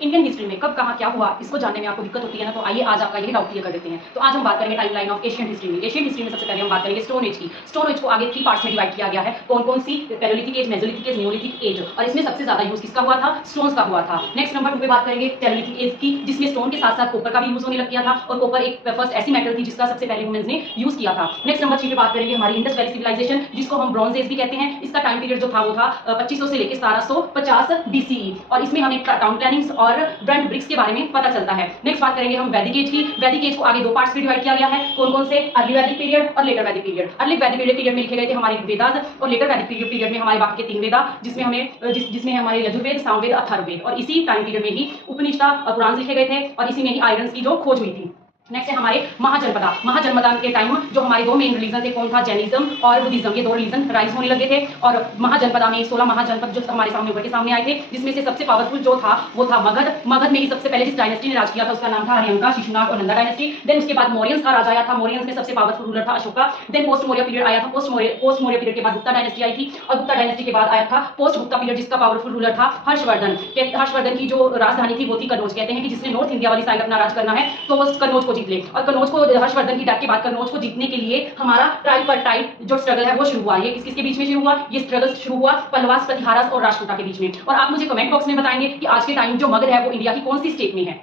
Indian history में कब कहाँ क्या हुआ इसको जानने में आपको दिक्कत होती है ना, तो आइए आज आपका यही डाउट क्लियर कर देते हैं। तो आज हम बात करेंगे टाइमलाइन ऑफ एशियन हिस्ट्री में। एशियन हिस्ट्री में सबसे पहले हम बात करेंगे स्टोन एज की। स्टोन एज को आगे 3 पार्ट्स में डिवाइड किया गया है। कौन कौन सी? Palaeolithic age, Mesolithic age, Neolithic age. और इसमें सबसे ज्यादा यूज किसका हुआ था? स्टोन्स का हुआ था। नेक्स्ट नंबर 2 पे बात करेंगे पैलेयोलिथिक एज की, जिसमें स्टोन के साथ साथ कॉपर का भी यूज होने लग गया था, और कॉपर एक फर्स्ट ऐसी मेटल थी जिसका सबसे पहले ह्यूमंस ने यूज किया था। नेक्स्ट नंबर 3 पे बात करेंगे हमारी इंडस वैली सिविलाइजेशन, जिसको हम ब्रॉन्ज एज भी कहते हैं। इसका टाइम पीरियड जो था वो था 2500 से लेकर 1750 BCE, और इसमें हमें टाउन प्लानिंग्स और ब्रंट ब्रिक्स के बारे में पता चलता है। नेक्स्ट बात करेंगे हम वैदिक एज की। वैदिक एज को आगे 2 पार्ट्स में डिवाइड किया गया है। कौन कौन से? अर्ली वैदिक पीरियड और लेटर वैदिक पीरियड। अर्ली वैदिक पीरियड में लिखे गए थे हमारे वेदास, और लेटर वैदिक पीरियड में हमारे बाकी के 3 वेदा, जिसमें हमारे यजुर्वेद, सामवेद, अथर्ववेद, और इसी टाइम पीरियड में ही उपनिषद, पुराण लिखे गए थे, और इसी में ही आयरन की जो खोज हुई थी। नेक्स्ट है हमारे महाजनपदा। महाजनपदा के टाइम जो हमारे 2 मेन रिलीजन थे, कौन था? जैनिज्म और बुद्धिज्म। ये 2 रिलीजन राइज होने लगे थे, और महाजनपदा में 16 महाजनपद जो हमारे सामने उभर के सामने आए थे, जिसमें से सबसे पावरफुल जो था वो था मगध। मगध में ही सबसे पहले जिस डायनेस्टी ने राज किया था उसका नाम था हरियंका, शिशुनाग और नंदा डायनेस्टी। देन उसके बाद मौर्यंस का राज आया था। मौर्यंस में सबसे पावरफुल रूलर था Ashoka. Then post Maurya period आया था। पोस्ट मौर्य पीरियड के बाद गुप्ता डायनेस्टी आई थी, और गुप्ता डायनेस्टी के बाद आया था पोस्ट गुप्ता पीरियड, जिसका पावरफुल रूलर था हर्षवर्धन। हर्षवर्धन की जो राजधानी थी वो थी कन्नौज। कहते हैं कि जिसने नॉर्थ इंडिया वाली साइड अपना राज करना है तो वो कन्नौज को जीत ले, और कन्नौज हर्षवर्धन की डेथ के बाद कन्नौज को जीतने के लिए हमारा ट्राइब पर ट्राइब जो स्ट्रगल है वो शुरू हुआ। ये किसके बीच में शुरू हुआ? ये स्ट्रगल शुरू हुआ पल्लवास, प्रतिहारस और राष्ट्रकूटा के बीच में। और आप मुझे कमेंट बॉक्स में बताएंगे कि आज के टाइम जो मगध है वो इंडिया की कौन सी स्टेट में है।